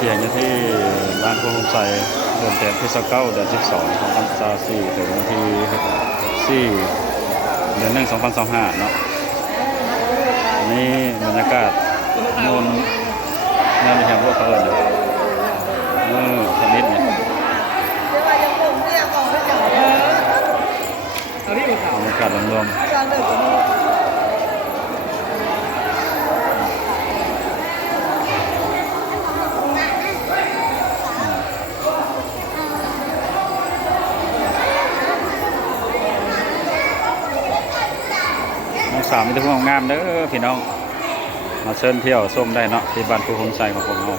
เที่ยงอยู่ที่บ้านพวกผมใส่เดือนที่29เดือน12 2024ถึงวันที่4เดือน1 2025เนาะนี่บรรยากาศนูนนี่ไม่ใช่พวกเขาเลยทำนิดเนี่ยบรรยากาศรวมสามมีแต่พวกงามเด้อพี่น้องมาเชิญเที่ยวส้มได้เนาะที่บ้านภูมิใจของผมเนาะ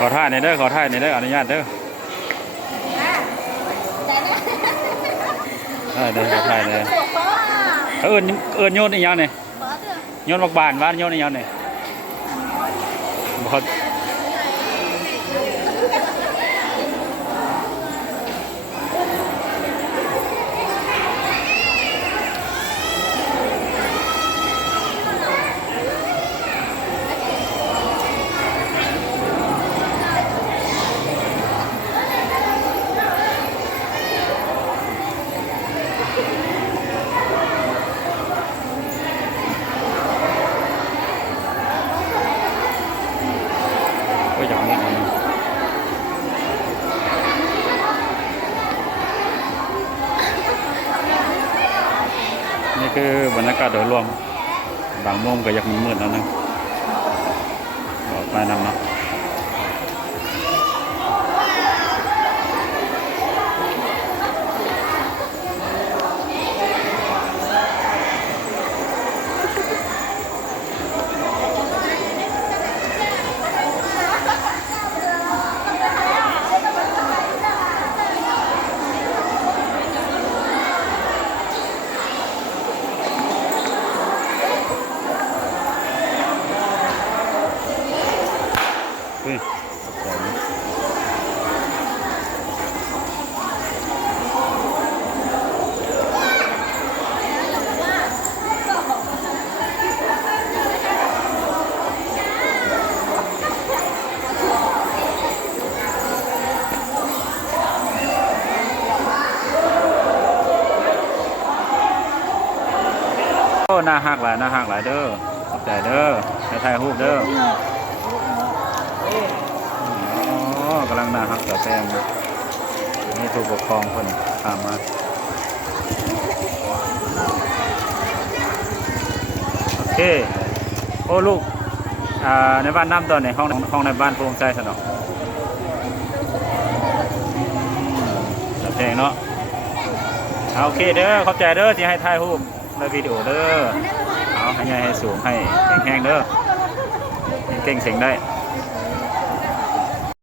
ขอถ่ายในเด้อขอถ่ายในเด้ออนุญาตเด้อเด้อขอถ่ายเลยเอิญโยนอีกอย่างเนี่ยโยนบักบานบ้านโยนอีกอย่างเนี่ยบอกก็อย่างนี้นี่คือบรรยากาศโดยรวมบางมุมก็ยังมีมืดแล้วนึงออกไปนำเนาะหน้าหักหลายเด้อขอบใจเด้อให้ถ่ายรูปเด้ออ๋อกำลังหน้าหักเสือแตงนี่ถูกปกครองคนตามมาโอเคโอ้ลูกในบ้านน้ำตอนในห้องในบ้านโปร่งใสสนองเสือแตงเนาะโอเคเด้อขอบใจเด้อที่ให้ถ่ายรูปในวิดีโอเด้อเอาให้ใหญ่ให้สูงให้แข็งๆเด้อเก่งเสียงได้